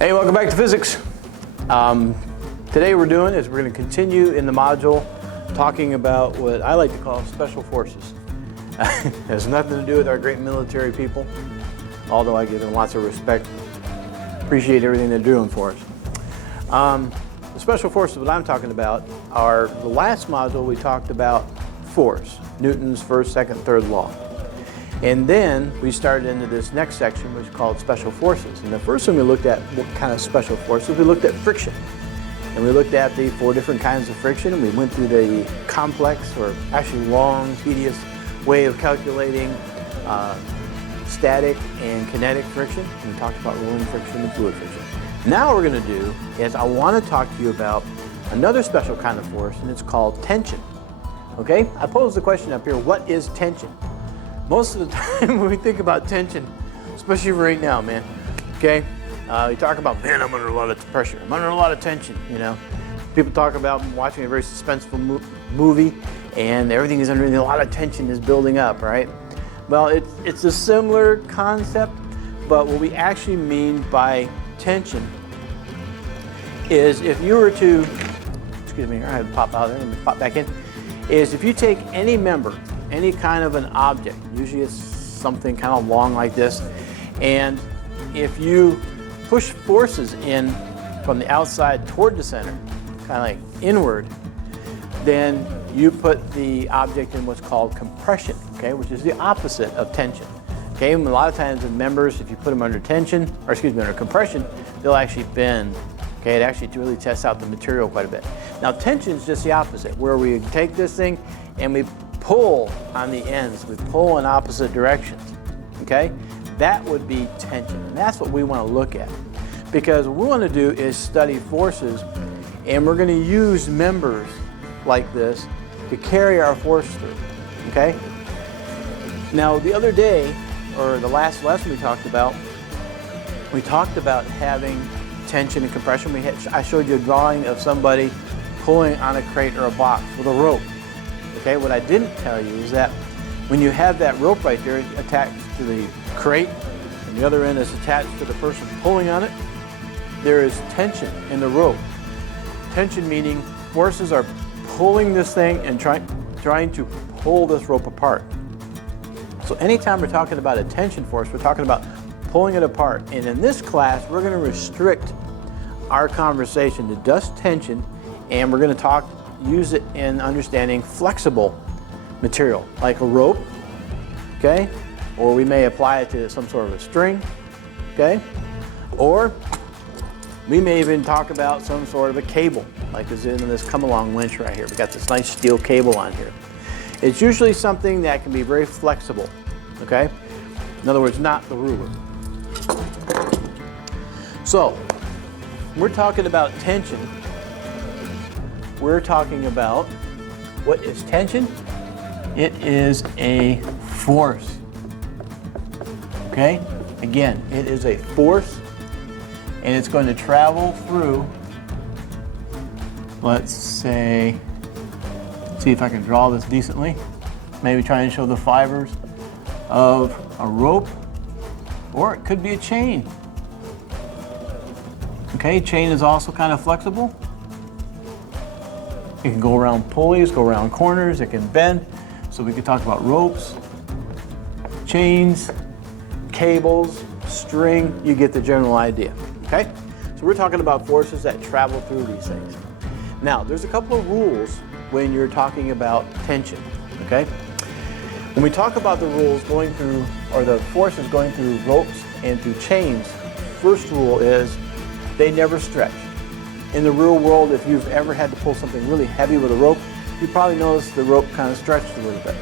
Hey, welcome back to physics. Today we're going to continue in the module talking about what I like to call special forces. It has nothing to do with our great military people, although I give them lots of respect. Appreciate everything they're doing for us. The special forces that I'm talking about are the last module we talked about force, Newton's first, second, third law. And then we started into this next section, which is called special forces. And the first one we looked at, what kind of special forces, we looked at friction. And we looked at the 4 different kinds of friction, and we went through the complex, or actually long, tedious way of calculating static and kinetic friction. And we talked about rolling friction and fluid friction. Now what we're going to do is I want to talk to you about another special kind of force, and it's called tension. Okay? I posed the question up here, what is tension? Most of the time when we think about tension, especially right now, man, okay? You talk about, man, I'm under a lot of pressure. I'm under a lot of tension, you know? People talk about watching a very suspenseful movie and everything is under a lot of tension is building up, right? Well, it's a similar concept, but what we actually mean by tension is if you were to, excuse me, I had to pop out there, let me pop back in, is if you take any member, any kind of an object, usually it's something kind of long like this, and if you push forces in from the outside toward the center, kind of like inward, then you put the object in what's called compression, okay, which is the opposite of tension. Okay, and a lot of times in members, if you put them under tension, or excuse me, under compression, they'll actually bend. Okay, it actually really tests out the material quite a bit. Now tension is just the opposite, where we take this thing and we pull on the ends, we pull in opposite directions, okay? That would be tension, and that's what we want to look at. Because what we want to do is study forces, and we're going to use members like this to carry our force through, okay? Now the other day, or the last lesson we talked about having tension and compression. I showed you a drawing of somebody pulling on a crate or a box with a rope. Okay, what I didn't tell you is that when you have that rope right there attached to the crate and the other end is attached to the person pulling on it, there is tension in the rope. Tension meaning forces are pulling this thing and trying to pull this rope apart. So anytime we're talking about a tension force, we're talking about pulling it apart. And in this class, we're going to restrict our conversation to just tension, and we're going to use it in understanding flexible material, like a rope, okay? Or we may apply it to some sort of a string, okay? Or we may even talk about some sort of a cable, like is in this come-along winch right here. We got this nice steel cable on here. It's usually something that can be very flexible, okay? In other words, not the ruler. So, we're talking about tension. We're talking about what is tension? It is a force. Okay? Again, it is a force, and it's going to travel through, let's say, see if I can draw this decently. Maybe try and show the fibers of a rope, or it could be a chain. Okay, chain is also kind of flexible. It can go around pulleys, go around corners, it can bend. So we could talk about ropes, chains, cables, string, you get the general idea, okay? So we're talking about forces that travel through these things. Now, there's a couple of rules when you're talking about tension, okay? When we talk about the rules going through, or the forces going through ropes and through chains, first rule is they never stretch. In the real world, if you've ever had to pull something really heavy with a rope, you probably noticed the rope kind of stretched a little bit.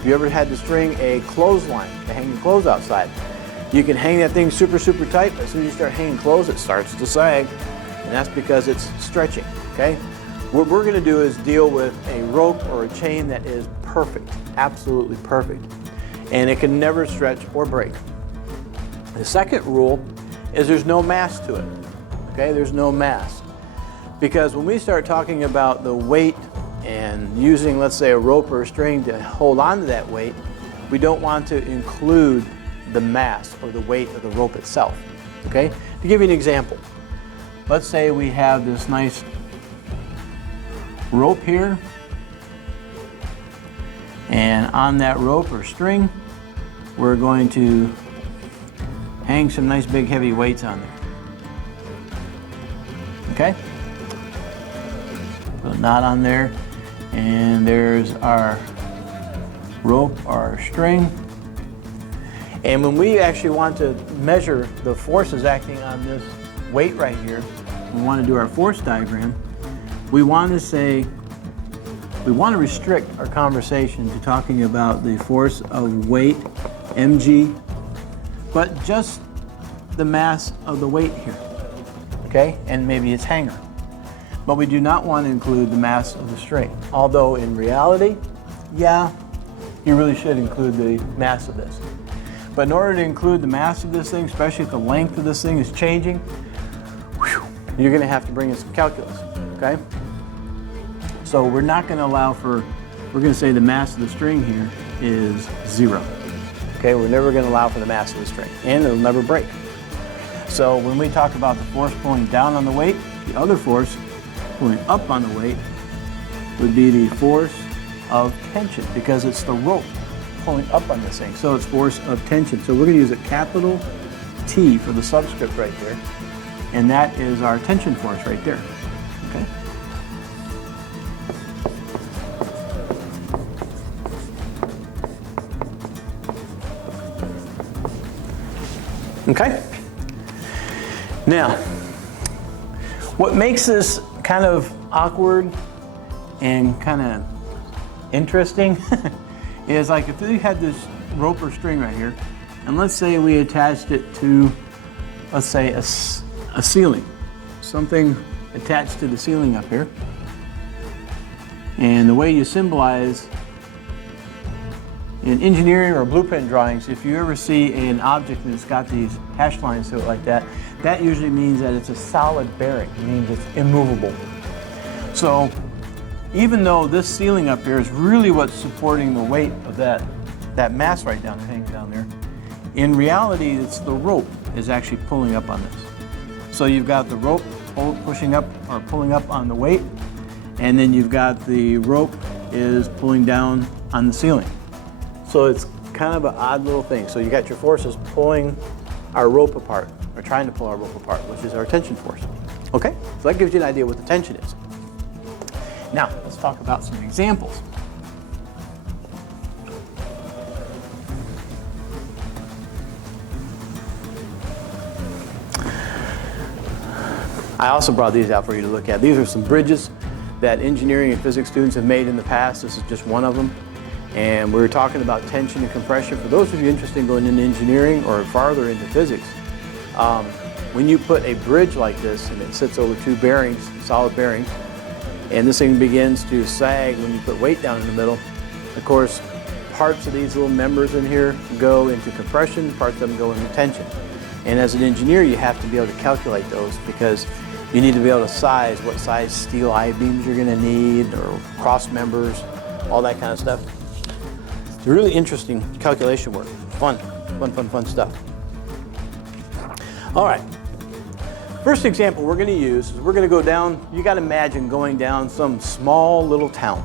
If you ever had to string a clothesline to hang your clothes outside, you can hang that thing super, super tight, but as soon as you start hanging clothes, it starts to sag, and that's because it's stretching, okay? What we're gonna do is deal with a rope or a chain that is perfect, absolutely perfect, and it can never stretch or break. The second rule is there's no mass to it, okay? There's no mass. Because when we start talking about the weight and using, let's say, a rope or a string to hold on to that weight, we don't want to include the mass or the weight of the rope itself. Okay, to give you an example, let's say we have this nice rope here, and on that rope or string, we're going to hang some nice big heavy weights on there. Okay? Put a knot on there, and there's our rope or our string. And when we actually want to measure the forces acting on this weight right here, we want to do our force diagram, we want to restrict our conversation to talking about the force of weight, mg, but just the mass of the weight here, okay? And maybe its hanger. But we do not want to include the mass of the string. Although in reality, yeah, you really should include the mass of this. But in order to include the mass of this thing, especially if the length of this thing is changing, you're going to have to bring in some calculus, okay? So we're not going to allow for, we're going to say the mass of the string here is 0. Okay, we're never going to allow for the mass of the string, and it'll never break. So when we talk about the force pulling down on the weight, the other force pulling up on the weight would be the force of tension, because it's the rope pulling up on this thing. So it's force of tension. So we're going to use a capital T for the subscript right there, and that is our tension force right there. Okay. Okay? Now, what makes this kind of awkward and kind of interesting is like if we had this rope or string right here, and let's say we attached it to, let's say, a ceiling, something attached to the ceiling up here. And the way you symbolize in engineering or blueprint drawings, if you ever see an object that's got these hash lines to it like that, that usually means that it's a solid bearing. It means it's immovable. So even though this ceiling up here is really what's supporting the weight of that mass right down, hanging down there, in reality, it's the rope is actually pulling up on this. So you've got the rope pushing up or pulling up on the weight, and then you've got the rope is pulling down on the ceiling. So it's kind of an odd little thing. So you got your forces pulling our rope apart, or trying to pull our rope apart, which is our tension force. Okay, so that gives you an idea what the tension is. Now, let's talk about some examples. I also brought these out for you to look at. These are some bridges that engineering and physics students have made in the past. This is just one of them. And we were talking about tension and compression. For those of you interested in going into engineering or farther into physics, when you put a bridge like this and it sits over two bearings, solid bearings, and this thing begins to sag when you put weight down in the middle, of course, parts of these little members in here go into compression, parts of them go into tension. And as an engineer, you have to be able to calculate those, because you need to be able to size what size steel I-beams you're going to need, or cross members, all that kind of stuff. It's really interesting calculation work. Fun stuff. All right. First example we're going to use is we're going to go down, you got to imagine going down some small little town,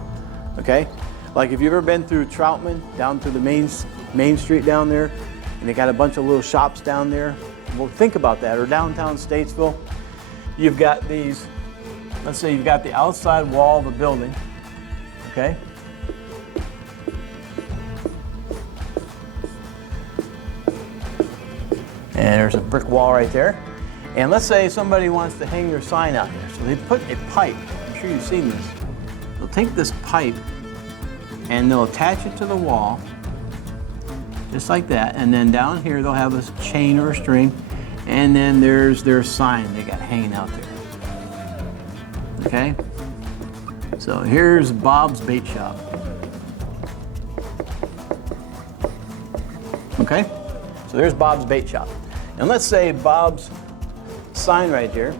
okay? Like if you've ever been through Troutman, down to the main street down there, and they got a bunch of little shops down there. Well, think about that. Or downtown Statesville, you've got these, let's say you've got the outside wall of a building, okay? And there's a brick wall right there. And let's say somebody wants to hang their sign out here. So they put a pipe, I'm sure you've seen this. They'll take this pipe and they'll attach it to the wall, just like that. And then down here they'll have a chain or a string, and then there's their sign they got hanging out there. Okay? So here's Bob's Bait Shop. Okay? So there's Bob's Bait Shop. And let's say Bob's sign right here,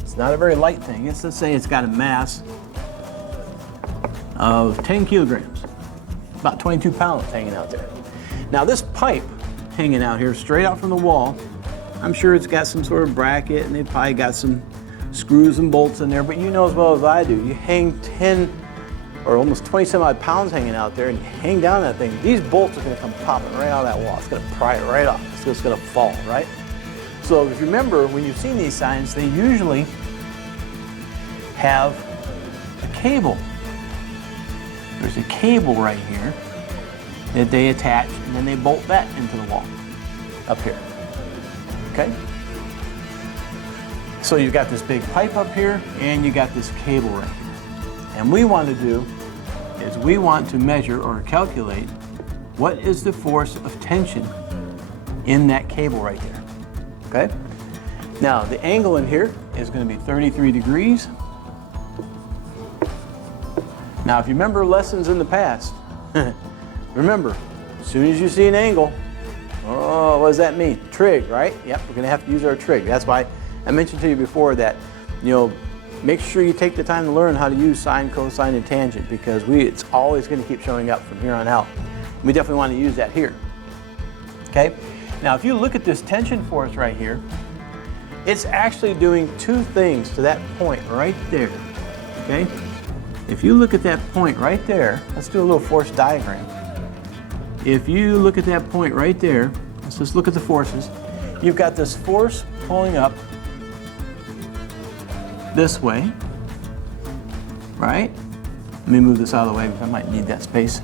it's not a very light thing. Let's say it's got a mass of 10 kilograms, about 22 pounds hanging out there. Now this pipe hanging out here straight out from the wall I'm sure it's got some sort of bracket and they probably got some screws and bolts in there, but you know as well as I do, you hang 10 or almost 20 some odd pounds hanging out there and you hang down that thing, these bolts are gonna come popping right out of that wall. It's gonna pry it right off, so it's gonna fall, right? So if you remember, when you've seen these signs, they usually have a cable. There's a cable right here that they attach and then they bolt that into the wall up here, okay? So you've got this big pipe up here and you got this cable right here. And we want to do is we want to measure or calculate what is the force of tension in that cable right there, okay? Now the angle in here is going to be 33 degrees. Now if you remember lessons in the past, remember, as soon as you see an angle, oh, what does that mean? Trig, right? Yep, we're going to have to use our trig. That's why I mentioned to you before that, you know, make sure you take the time to learn how to use sine, cosine, and tangent, because it's always going to keep showing up from here on out. We definitely want to use that here. Okay? Now, if you look at this tension force right here, it's actually doing two things to that point right there. Okay? If you look at that point right there, let's do a little force diagram. If you look at that point right there, let's just look at the forces. You've got this force pulling up this way, right? Let me move this out of the way because I might need that space.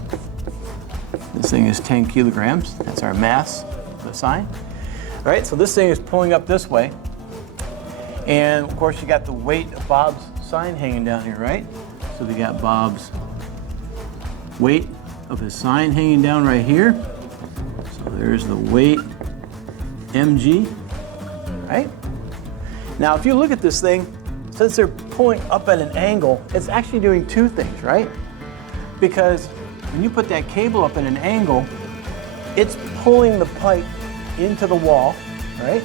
This thing is 10 kilograms. That's our mass, the sign. All right, so this thing is pulling up this way. And of course, you got the weight of Bob's sign hanging down here, right? So we got Bob's weight of his sign hanging down right here. So there's the weight, mg, right? Now, if you look at this thing, since they're pulling up at an angle, it's actually doing two things, right? Because when you put that cable up at an angle, it's pulling the pipe into the wall, right?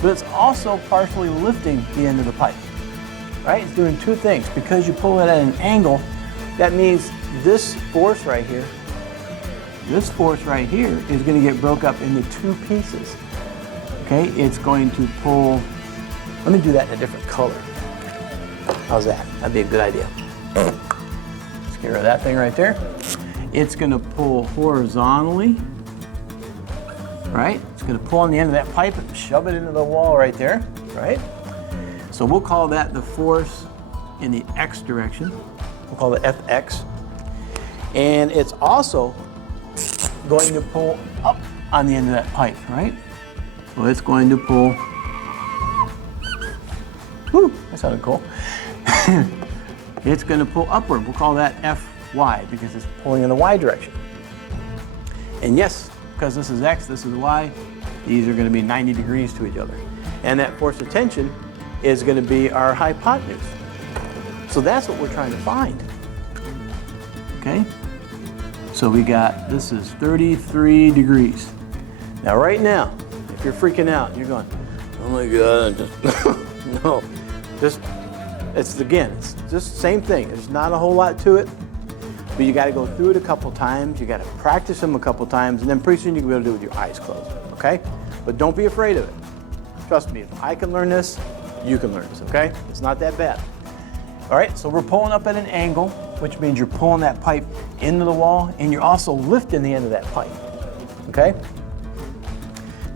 But it's also partially lifting the end of the pipe, right? It's doing two things. Because you pull it at an angle, that means this force right here is going to get broke up into two pieces, okay? It's going to pull, let me do that in a different color. How's that? That'd be a good idea. Let's get rid of that thing right there. It's going to pull horizontally, right? It's going to pull on the end of that pipe and shove it into the wall right there, right? So we'll call that the force in the x direction. We'll call it Fx. And it's also going to pull up on the end of that pipe, right? So it's going to pull, whoo, that sounded cool. It's going to pull upward. We'll call that Fy because it's pulling in the y direction. And yes, because this is x, this is y, these are going to be 90 degrees to each other. And that force of tension is going to be our hypotenuse. So that's what we're trying to find. Okay? So we got, this is 33 degrees. Now right now, if you're freaking out, you're going, oh my God, no, just, it's just the same thing. There's not a whole lot to it, but you got to go through it a couple times. You got to practice them a couple times, and then pretty soon you can be able to do it with your eyes closed, okay? But don't be afraid of it. Trust me, if I can learn this, you can learn this, okay? It's not that bad. All right, so we're pulling up at an angle, which means you're pulling that pipe into the wall, and you're also lifting the end of that pipe, okay?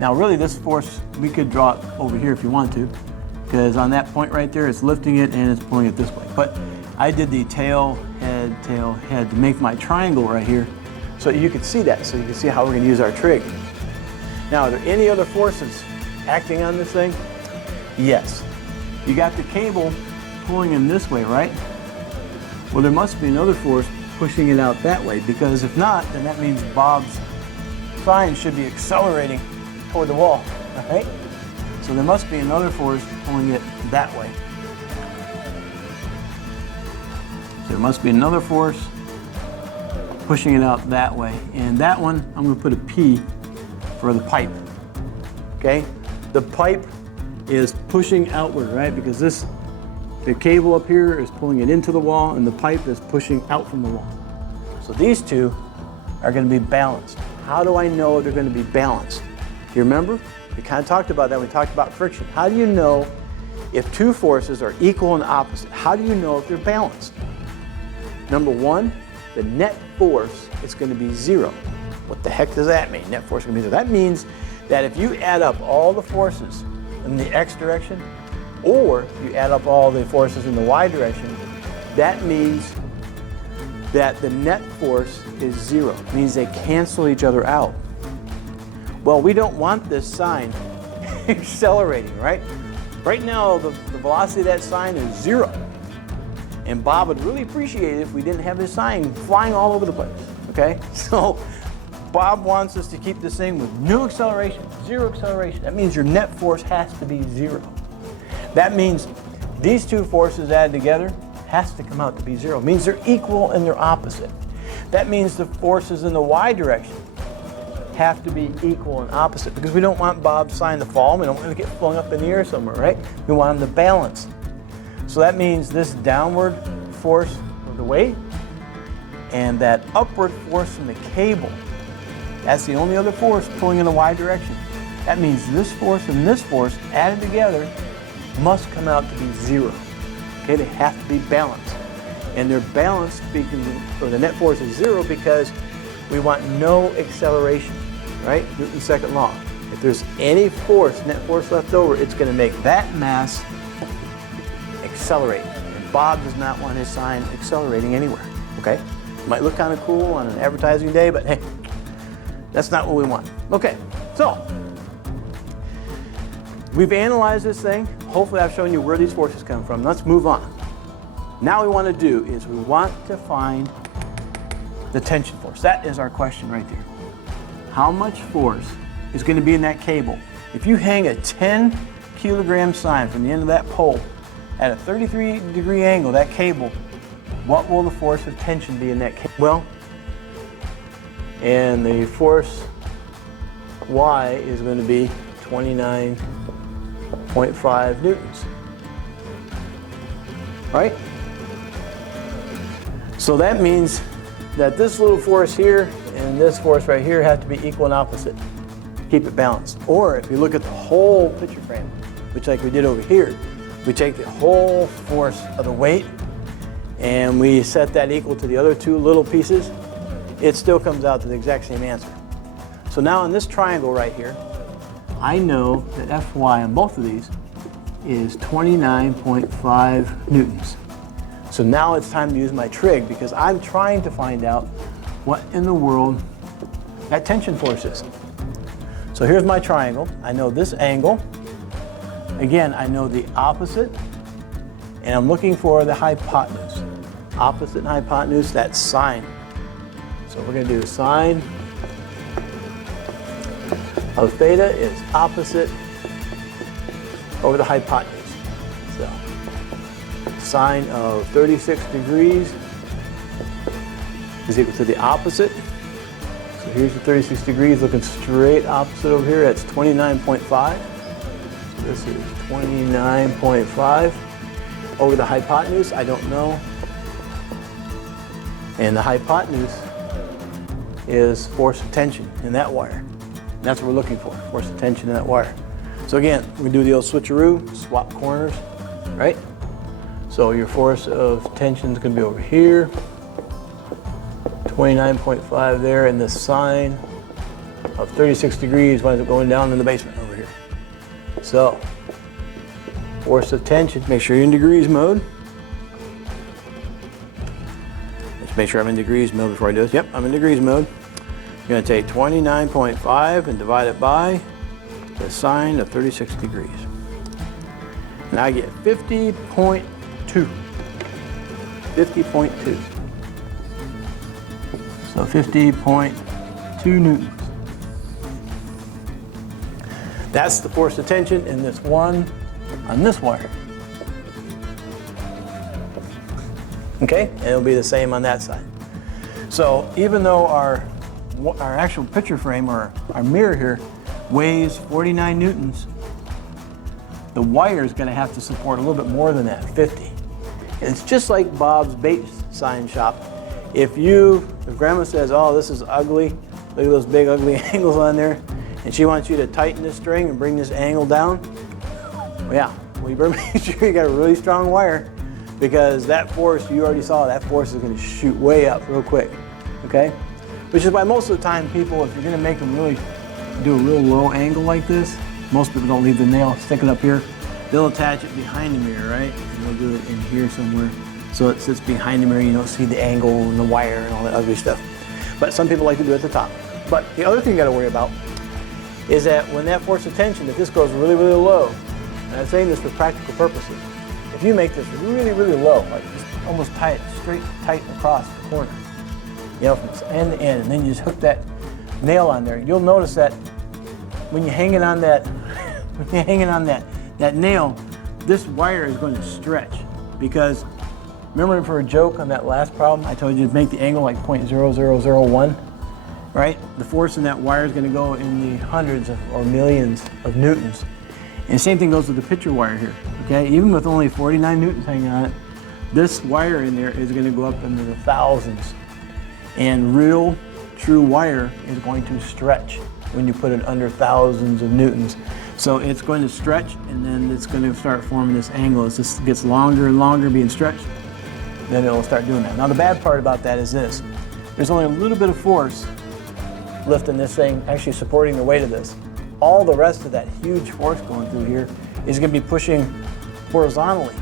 Now really this force, we could draw it over here if you want to, because on that point right there, it's lifting it and it's pulling it this way. But I did the tail, head to make my triangle right here so you could see that, so you can see how we're going to use our trig. Now, are there any other forces acting on this thing? Yes. You got the cable pulling in this way, right? Well, there must be another force pushing it out that way, because if not, then that means Bob's sign should be accelerating toward the wall, right? So there must be another force pulling it that way. So there must be another force pushing it out that way. And that one, I'm going to put a P for the pipe, okay? The pipe is pushing outward, right? Because the cable up here is pulling it into the wall, and the pipe is pushing out from the wall. So these two are going to be balanced. How do I know they're going to be balanced? You remember? We kind of talked about that. We talked about friction. How do you know if two forces are equal and opposite? How do you know if they're balanced? Number one, the net force is going to be zero. What the heck does that mean? Net force is going to be zero. That means that if you add up all the forces in the x direction, or you add up all the forces in the y direction, that means that the net force is zero. It means they cancel each other out. Well, we don't want this sign accelerating, right? Right now, the velocity of that sign is zero. And Bob would really appreciate it if we didn't have this sign flying all over the place, okay? So Bob wants us to keep this thing with no acceleration, zero acceleration. That means your net force has to be zero. That means these two forces added together has to come out to be zero. It means they're equal and they're opposite. That means the forces in the y direction have to be equal and opposite, because we don't want Bob's sign to fall. We don't want it to get flung up in the air somewhere, right? We want them to balance. So that means this downward force of the weight and that upward force from the cable, that's the only other force pulling in the y direction. That means this force and this force added together must come out to be zero. Okay, they have to be balanced. And they're balanced, or the net force is zero, because we want no acceleration, right? Newton's second law. If there's any force, net force left over, it's going to make that mass accelerate. And Bob does not want his sign accelerating anywhere, okay? Might look kind of cool on an advertising day, but hey, that's not what we want. Okay, so we've analyzed this thing. Hopefully I've shown you where these forces come from. Let's move on. Now what we want to do is we want to find the tension force. That is our question right there. How much force is going to be in that cable? If you hang a 10 kilogram sign from the end of that pole at a 33-degree angle, that cable, what will the force of tension be in that cable? Well, and the force Y is going to be 29.5 newtons, right? So that means that this little force here and this force right here have to be equal and opposite. Keep it balanced. Or if you look at the whole picture frame, which like we did over here, we take the whole force of the weight and we set that equal to the other two little pieces, it still comes out to the exact same answer. So now in this triangle right here, I know that Fy on both of these is 29.5 newtons. So now it's time to use my trig, because I'm trying to find out what in the world that tension force is. So here's my triangle. I know this angle. Again, I know the opposite, and I'm looking for the hypotenuse. Opposite and hypotenuse, that's sine. So we're going to do sine of theta is opposite over the hypotenuse. So sine of 36 degrees is equal to the opposite. So here's the 36 degrees looking straight opposite over here. That's 29.5. So this is 29.5 over the hypotenuse. I don't know. And the hypotenuse is force of tension in that wire. And that's what we're looking for, force of tension in that wire. So again, we do the old switcheroo, swap corners, right? So your force of tension is going to be over here, 29.5 there, and the sine of 36 degrees winds up going down in the basement over here. So, force of tension, make sure you're in degrees mode. Let's make sure I'm in degrees mode before I do this. Yep, I'm in degrees mode. I'm going to take 29.5 and divide it by the sine of 36 degrees. And I get 50.2. 50.2. So 50.2 newtons. That's the force of tension in this one on this wire. Okay, and it'll be the same on that side. So even though our actual picture frame, or our mirror here, weighs 49 newtons, the wire is going to have to support a little bit more than that, 50. And it's just like Bob's bait sign shop. If grandma says, oh, this is ugly, look at those big ugly angles on there, and she wants you to tighten this string and bring this angle down, well, yeah, well, you better make sure you got a really strong wire, because that force, you already saw, that force is going to shoot way up real quick, okay? Which is why most of the time people, if you're going to make them really do a real low angle like this, most people don't leave the nail sticking up here. They'll attach it behind the mirror, right? And they'll do it in here somewhere. So it sits behind the mirror, you don't see the angle and the wire and all that ugly stuff. But some people like to do it at the top. But the other thing you gotta worry about is that when that force of tension, if this goes really, really low, and I'm saying this for practical purposes, if you make this really, really low, like just almost tie it straight tight across the corner, you know, from end to end, and then you just hook that nail on there, you'll notice that when you're hanging on that, that nail, this wire is going to stretch, because remember for a joke on that last problem, I told you to make the angle like 0.0001, right? The force in that wire is going to go in the hundreds or millions of newtons. And the same thing goes with the picture wire here, okay? Even with only 49 newtons hanging on it, this wire in there is going to go up into the thousands. And real, true wire is going to stretch when you put it under thousands of newtons. So it's going to stretch, and then it's going to start forming this angle. As this gets longer and longer being stretched, then it'll start doing that. Now the bad part about that is this. There's only a little bit of force lifting this thing, actually supporting the weight of this. All the rest of that huge force going through here is going to be pushing horizontally,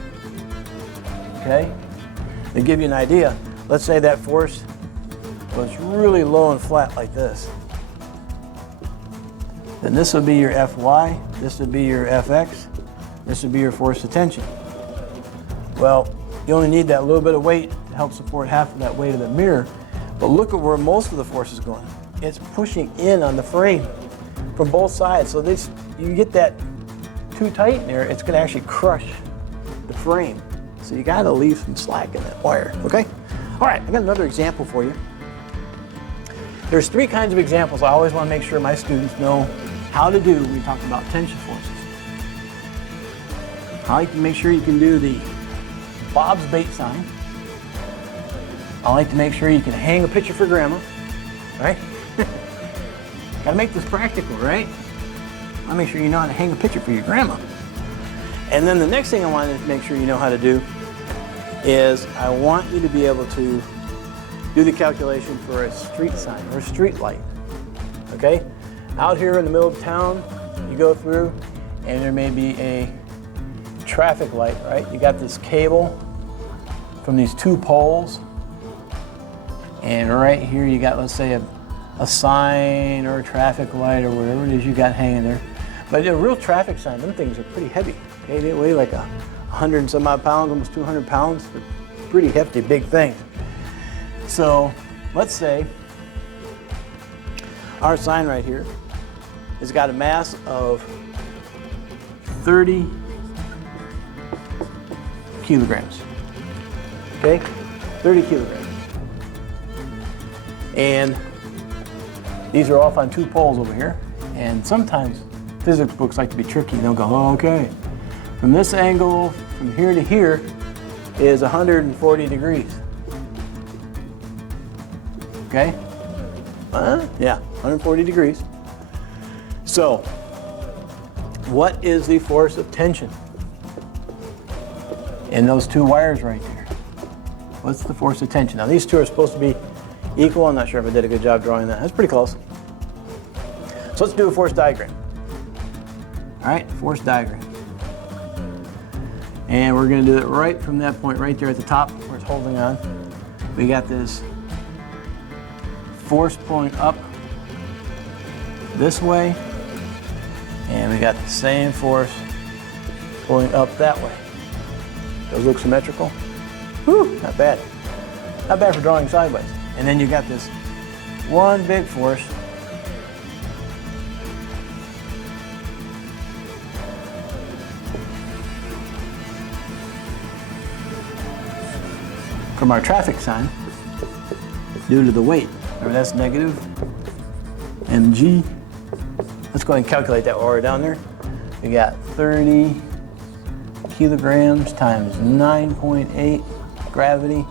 okay? To give you an idea, let's say that force was really low and flat like this. Then this would be your Fy, this would be your Fx, this would be your force of tension. Well, you only need that little bit of weight to help support half of that weight of the mirror, but look at where most of the force is going. It's pushing in on the frame from both sides. So this, you get that too tight in there, it's gonna actually crush the frame. So you gotta leave some slack in that wire, okay? All right, I got another example for you. There's three kinds of examples I always wanna make sure my students know how to do when we talk about tension forces. I like to make sure you can do the Bob's bait sign. I like to make sure you can hang a picture for grandma, right? Gotta make this practical, right? I make sure you know how to hang a picture for your grandma. And then the next thing I wanted to make sure you know how to do is I want you to be able to do the calculation for a street sign or a street light, okay? Out here in the middle of town, you go through and there may be a traffic light, right? You got this cable from these two poles, and right here you got, let's say, a sign or a traffic light or whatever it is you got hanging there. But a real traffic sign, them things are pretty heavy. Okay, they weigh like 100 and some odd pounds, almost 200 pounds. They're pretty hefty, big things. So let's say our sign right here has got a mass of 30 kilograms. Okay, 30 kilograms. And these are off on two poles over here. And sometimes physics books like to be tricky. They'll go, oh, okay, from this angle, from here to here, is 140 degrees. Okay? Yeah, 140 degrees. So, what is the force of tension in those two wires right there? What's the force of tension? Now, these two are supposed to be equal. I'm not sure if I did a good job drawing that. That's pretty close. So let's do a force diagram. All right, force diagram. And we're going to do it right from that point right there at the top where it's holding on. We got this force pulling up this way, and we got the same force pulling up that way. Those look symmetrical? Whew, not bad. Not bad for drawing sideways. And then you got this one big force from our traffic sign due to the weight. Remember, that's negative mg. Let's go ahead and calculate that while we're down there. We got 30 kilograms times 9.8 gravity.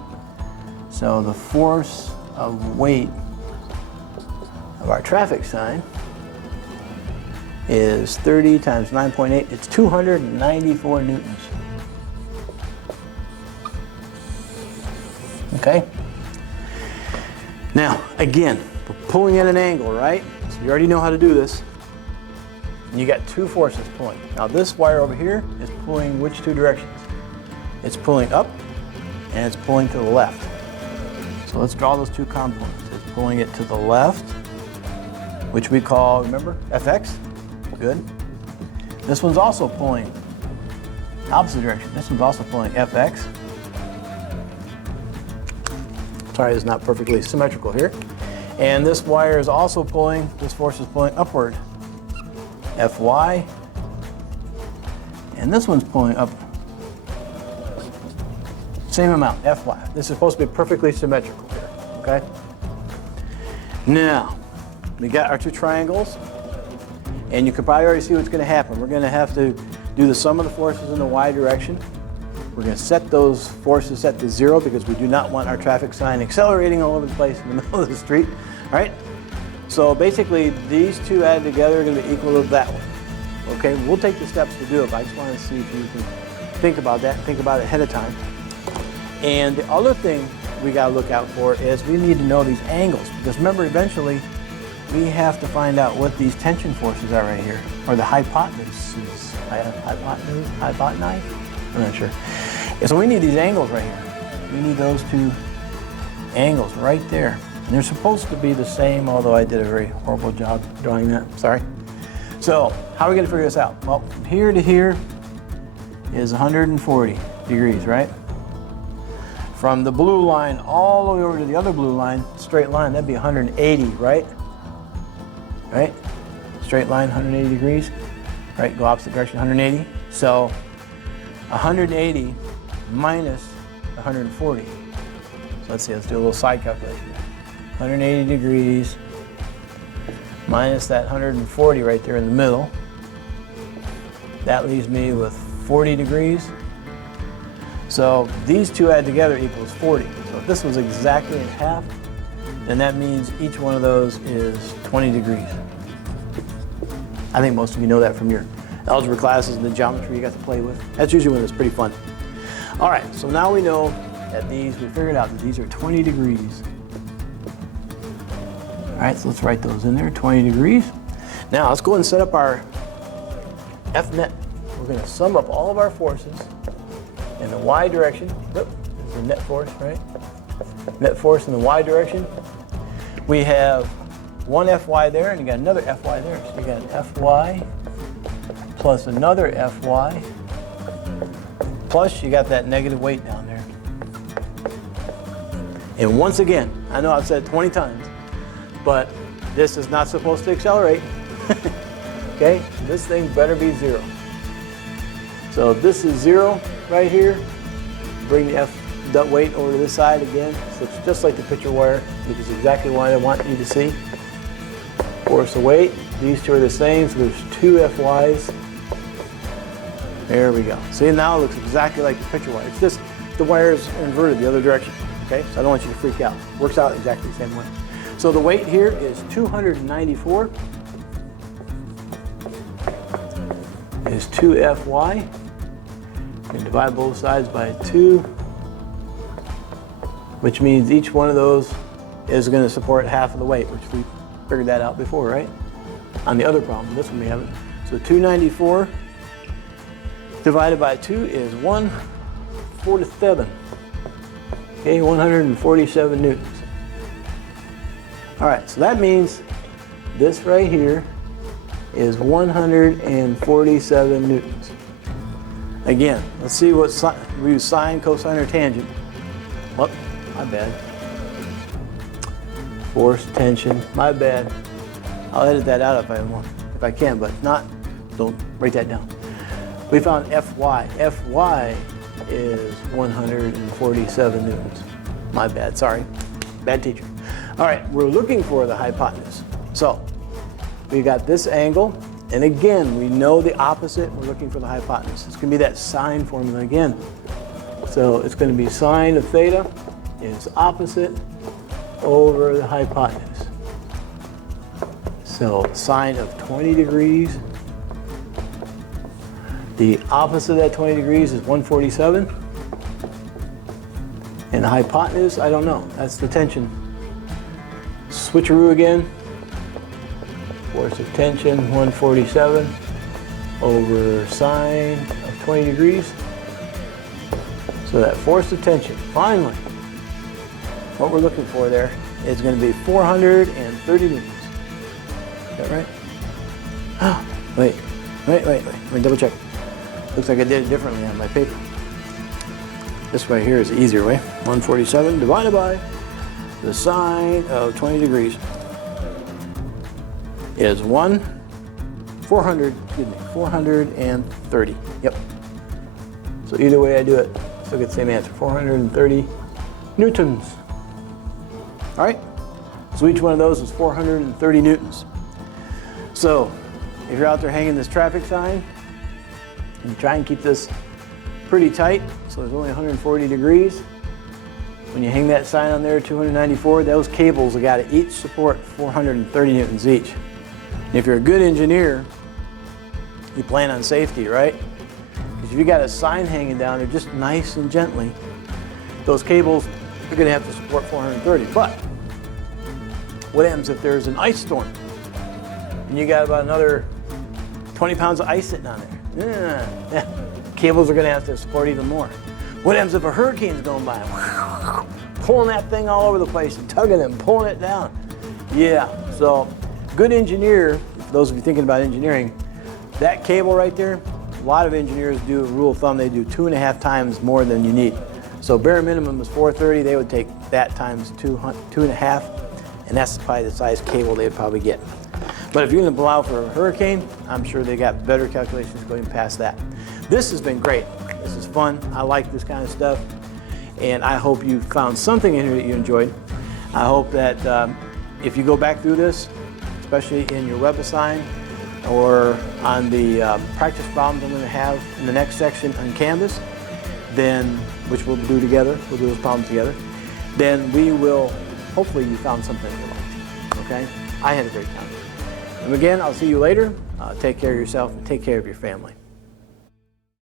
So the force of weight of our traffic sign is 30 times 9.8. It's 294 newtons. Okay? Now, again, we're pulling at an angle, right? So you already know how to do this. And you got two forces pulling. Now this wire over here is pulling which two directions? It's pulling up and it's pulling to the left. So let's draw those two components. It's pulling it to the left, which we call, remember, Fx. Good. This one's also pulling opposite direction. This one's also pulling Fx. Sorry, it's not perfectly symmetrical here. And this wire is also pulling, this force is pulling upward. Fy. And this one's pulling up. Same amount, Fy. This is supposed to be perfectly symmetrical here, okay? Now, we got our two triangles, and you can probably already see what's going to happen. We're going to have to do the sum of the forces in the y direction. We're going to set those forces set to 0 because we do not want our traffic sign accelerating all over the place in the middle of the street, all right? So basically, these two added together are going to be equal to that one. Okay, we'll take the steps to do it, but I just want to see if you can think about that, think about it ahead of time. And the other thing we got to look out for is we need to know these angles, because remember, eventually we have to find out what these tension forces are right here, or the hypotenuses. Hypotenuse? I'm not sure. So we need these angles right here. We need those two angles right there. And they're supposed to be the same, although I did a very horrible job drawing that. Sorry. So how are we going to figure this out? Well, from here to here is 140 degrees, right? From the blue line all the way over to the other blue line, straight line, that'd be 180, right? Right? Straight line, 180 degrees. Right, go opposite direction, 180. So 180 minus 140. So let's see, let's do a little side calculation. 180 degrees minus that 140 right there in the middle. That leaves me with 40 degrees. So these two added together equals 40. So if this was exactly in half, then that means each one of those is 20 degrees. I think most of you know that from your algebra classes and the geometry you got to play with. That's usually when it's pretty fun. All right, so now we know that we figured out that these are 20 degrees. All right, so let's write those in there, 20 degrees. Now let's go and set up our F net. We're going to sum up all of our forces in the y direction. Oop, this is the net force, right? Net force in the y direction. We have one Fy there, and you got another Fy there. So you got an Fy plus another Fy, plus you got that negative weight down there. And once again, I know I've said it 20 times, but this is not supposed to accelerate. Okay, this thing better be 0. So this is 0 right here. Bring the F weight over to this side again. So it's just like the picture wire, which is exactly what I want you to see. Force of weight. These two are the same, so there's two Fy's. There we go. See, now it looks exactly like the picture wire. It's just the wire is inverted the other direction. Okay, so I don't want you to freak out. Works out exactly the same way. So the weight here is 294. Is 2 Fy. You can divide both sides by 2, which means each one of those is going to support half of the weight, which we figured that out before, right? On the other problem, this one we haven't. So 294 divided by 2 is 147. Okay, 147 newtons. All right, so that means this right here is 147 newtons. Again, let's see what we use: sine, cosine, or tangent. Oh, my bad. Force, tension, my bad. I'll edit that out if I want, if I can, but if not, don't write that down. We found Fy. Fy is 147 newtons. My bad, sorry. Bad teacher. All right, we're looking for the hypotenuse. So we got this angle, and again, we know the opposite. We're looking for the hypotenuse. It's going to be that sine formula again. So it's going to be sine of theta is opposite over the hypotenuse. So sine of 20 degrees The opposite of that 20 degrees is 147. And the hypotenuse, I don't know. That's the tension. Switcheroo again. Force of tension, 147 over sine of 20 degrees. So that force of tension, finally, what we're looking for there is going to be 430 newtons. Is that right? Wait. Let me double check. Looks like I did it differently on my paper. This way here is the easier way. 147 divided by the sine of 20 degrees is 430. Yep. So either way I do it, still get the same answer, 430 newtons. All right, so each one of those is 430 newtons. So if you're out there hanging this traffic sign, you try and keep this pretty tight, so there's only 140 degrees. When you hang that sign on there, 294, those cables have got to each support 430 newtons each. And if you're a good engineer, you plan on safety, right? Because if you got a sign hanging down there just nice and gently, those cables are going to have to support 430. But what happens if there's an ice storm and you got about another 20 pounds of ice sitting on there? Cables are going to have to support even more. What happens if a hurricane's going by? Pulling that thing all over the place and tugging it and pulling it down. Yeah, so good engineer, for those of you thinking about engineering, that cable right there, a lot of engineers do, a rule of thumb, they do 2.5 times more than you need. So bare minimum is 430, they would take that times 2.5, and that's probably the size cable they'd probably get. But if you're going to blow out for a hurricane, I'm sure they got better calculations going past that. This has been great. This is fun. I like this kind of stuff. And I hope you found something in here that you enjoyed. I hope that if you go back through this, especially in your WebAssign or on the practice problems I'm going to have in the next section on Canvas, then, which we'll do together, we'll do those problems together, then we will, hopefully you found something you liked, okay? I had a great time. And again, I'll see you later. Take care of yourself and take care of your family.